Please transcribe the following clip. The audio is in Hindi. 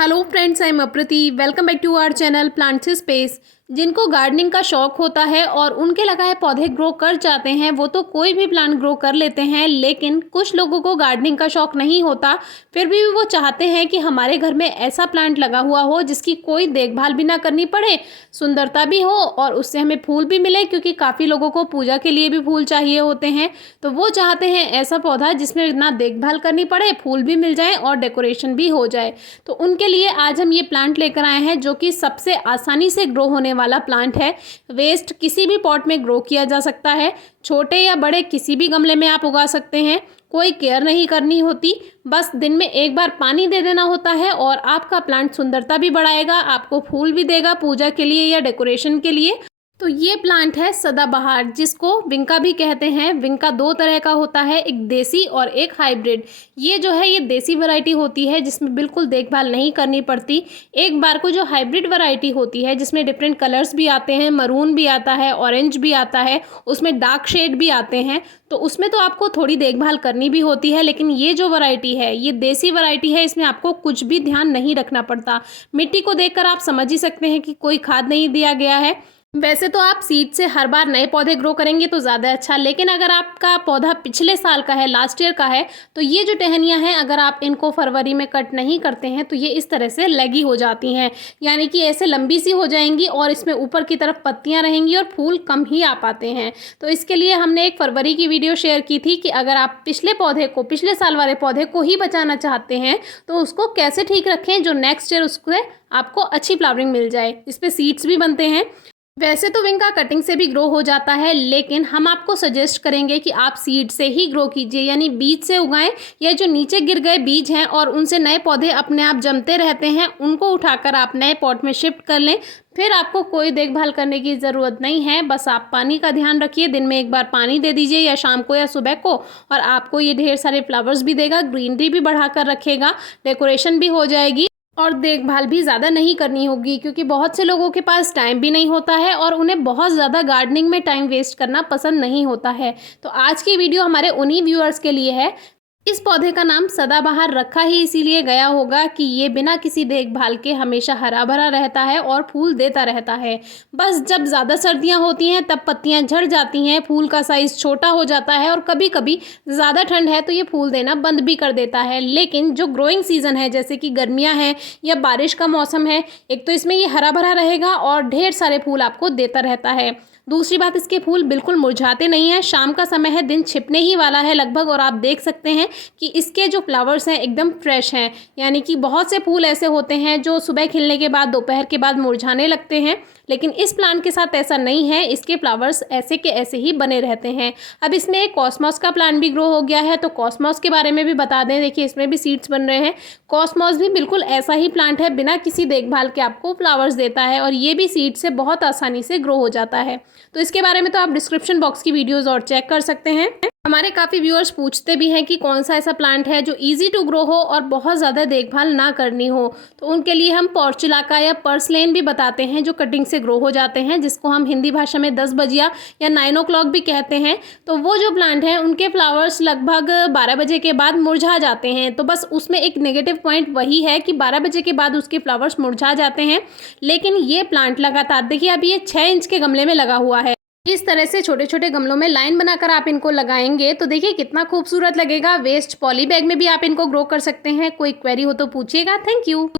Hello friends, I am Aprati. Welcome back to our channel plants space. जिनको गार्डनिंग का शौक होता है और उनके लगाए पौधे ग्रो कर जाते हैं वो तो कोई भी प्लांट ग्रो कर लेते हैं, लेकिन कुछ लोगों को गार्डनिंग का शौक नहीं होता। फिर भी वो चाहते हैं कि हमारे घर में ऐसा प्लांट लगा हुआ हो जिसकी कोई देखभाल भी ना करनी पड़े, सुंदरता भी हो और उससे हमें फूल भी मिले, क्योंकि काफ़ी लोगों को पूजा के लिए भी फूल चाहिए होते हैं। तो वो चाहते हैं ऐसा पौधा जिसमें ना देखभाल करनी पड़े, फूल भी मिल जाए और डेकोरेशन भी हो जाए। तो उनके लिए आज हम ये प्लांट लेकर आए हैं जो कि सबसे आसानी से ग्रो होने वाला प्लांट है। वेस्ट किसी भी पॉट में ग्रो किया जा सकता है, छोटे या बड़े किसी भी गमले में आप उगा सकते हैं। कोई केयर नहीं करनी होती, बस दिन में एक बार पानी दे देना होता है और आपका प्लांट सुंदरता भी बढ़ाएगा, आपको फूल भी देगा पूजा के लिए या डेकोरेशन के लिए। तो ये प्लांट है सदाबहार, जिसको विंका भी कहते हैं। विंका दो तरह का होता है, एक देसी और एक हाइब्रिड। ये जो है ये देसी वैरायटी होती है जिसमें बिल्कुल देखभाल नहीं करनी पड़ती। एक बार को जो हाइब्रिड वैरायटी होती है जिसमें डिफरेंट कलर्स भी आते हैं, मरून भी आता है, ऑरेंज भी आता है, उसमें डार्क शेड भी आते हैं, तो उसमें तो आपको थोड़ी देखभाल करनी भी होती है। लेकिन ये जो वैरायटी है ये देसी वैरायटी है, इसमें आपको कुछ भी ध्यान नहीं रखना पड़ता। मिट्टी को देखकर आप समझ ही सकते हैं कि कोई खाद नहीं दिया गया है। वैसे तो आप सीड से हर बार नए पौधे ग्रो करेंगे तो ज़्यादा अच्छा, लेकिन अगर आपका पौधा पिछले साल का है, लास्ट ईयर का है, तो ये जो टहनियाँ हैं अगर आप इनको फरवरी में कट नहीं करते हैं तो ये इस तरह से लगी हो जाती हैं, यानी कि ऐसे लंबी सी हो जाएंगी और इसमें ऊपर की तरफ पत्तियाँ रहेंगी और फूल कम ही आ पाते हैं। तो इसके लिए हमने एक फरवरी की वीडियो शेयर की थी कि अगर आप पिछले पौधे को, पिछले साल वाले पौधे को ही बचाना चाहते हैं तो उसको कैसे ठीक रखें जो नेक्स्ट ईयर उसको आपको अच्छी फ्लावरिंग मिल जाए। इस पर सीड्स भी बनते हैं। वैसे तो विंका कटिंग से भी ग्रो हो जाता है, लेकिन हम आपको सजेस्ट करेंगे कि आप सीड से ही ग्रो कीजिए, यानी बीज से उगाएं। या जो नीचे गिर गए बीज हैं और उनसे नए पौधे अपने आप जमते रहते हैं, उनको उठाकर आप नए पॉट में शिफ्ट कर लें। फिर आपको कोई देखभाल करने की ज़रूरत नहीं है, बस आप पानी का ध्यान रखिए, दिन में एक बार पानी दे दीजिए, या शाम को या सुबह को, और आपको ये ढेर सारे फ्लावर्स भी देगा, ग्रीनरी भी बढ़ा कर रखेगा, डेकोरेशन भी हो जाएगी और देखभाल भी ज़्यादा नहीं करनी होगी, क्योंकि बहुत से लोगों के पास टाइम भी नहीं होता है और उन्हें बहुत ज़्यादा गार्डनिंग में टाइम वेस्ट करना पसंद नहीं होता है। तो आज की वीडियो हमारे उन्हीं व्यूअर्स के लिए है। इस पौधे का नाम सदाबहार रखा ही इसीलिए गया होगा कि ये बिना किसी देखभाल के हमेशा हरा भरा रहता है और फूल देता रहता है। बस जब ज़्यादा सर्दियां होती हैं तब पत्तियां झड़ जाती हैं, फूल का साइज़ छोटा हो जाता है और कभी कभी ज़्यादा ठंड है तो ये फूल देना बंद भी कर देता है। लेकिन जो ग्रोइंग सीज़न है, जैसे कि गर्मियाँ हैं या बारिश का मौसम है, एक तो इसमें ये हरा भरा रहेगा और ढेर सारे फूल आपको देता रहता है। दूसरी बात, इसके फूल बिल्कुल मुरझाते नहीं हैं। शाम का समय है, दिन छिपने ही वाला है लगभग, और आप देख सकते हैं कि इसके जो फ्लावर्स हैं एकदम फ्रेश हैं। यानी कि बहुत से फूल ऐसे होते हैं जो सुबह खिलने के बाद दोपहर के बाद मुरझाने लगते हैं, लेकिन इस प्लांट के साथ ऐसा नहीं है। इसके फ्लावर्स ऐसे के ऐसे ही बने रहते हैं। अब इसमें एक कॉस्मॉस का प्लांट भी ग्रो हो गया है, तो कॉस्मॉस के बारे में भी बता दें। देखिए इसमें भी सीड्स बन रहे हैं। कॉस्मॉस भी बिल्कुल ऐसा ही प्लांट है, बिना किसी देखभाल के आपको फ्लावर्स देता है और ये भी सीड से बहुत आसानी से ग्रो हो जाता है। तो इसके बारे में तो आप डिस्क्रिप्शन बॉक्स की वीडियोस और चेक कर सकते हैं। हमारे काफ़ी व्यूअर्स पूछते भी हैं कि कौन सा ऐसा प्लांट है जो इजी टू ग्रो हो और बहुत ज़्यादा देखभाल ना करनी हो, तो उनके लिए हम पोर्चुलाका या पर्सलेन भी बताते हैं जो कटिंग से ग्रो हो जाते हैं, जिसको हम हिंदी भाषा में 10 बजिया या 9 o'clock भी कहते हैं। तो वो जो प्लांट हैं उनके फ्लावर्स लगभग 12 बजे के बाद मुरझा जाते हैं। तो बस उसमें एक नेगेटिव पॉइंट वही है कि 12 बजे के बाद उसके फ्लावर्स मुरझा जाते हैं। लेकिन ये प्लांट लगातार, देखिए अब ये 6 इंच के गमले में लगा हुआ है। इस तरह से छोटे छोटे गमलों में लाइन बनाकर आप इनको लगाएंगे तो देखिए कितना खूबसूरत लगेगा। वेस्ट पॉली बैग में भी आप इनको ग्रो कर सकते हैं। कोई क्वेरी हो तो पूछिएगा। Thank you.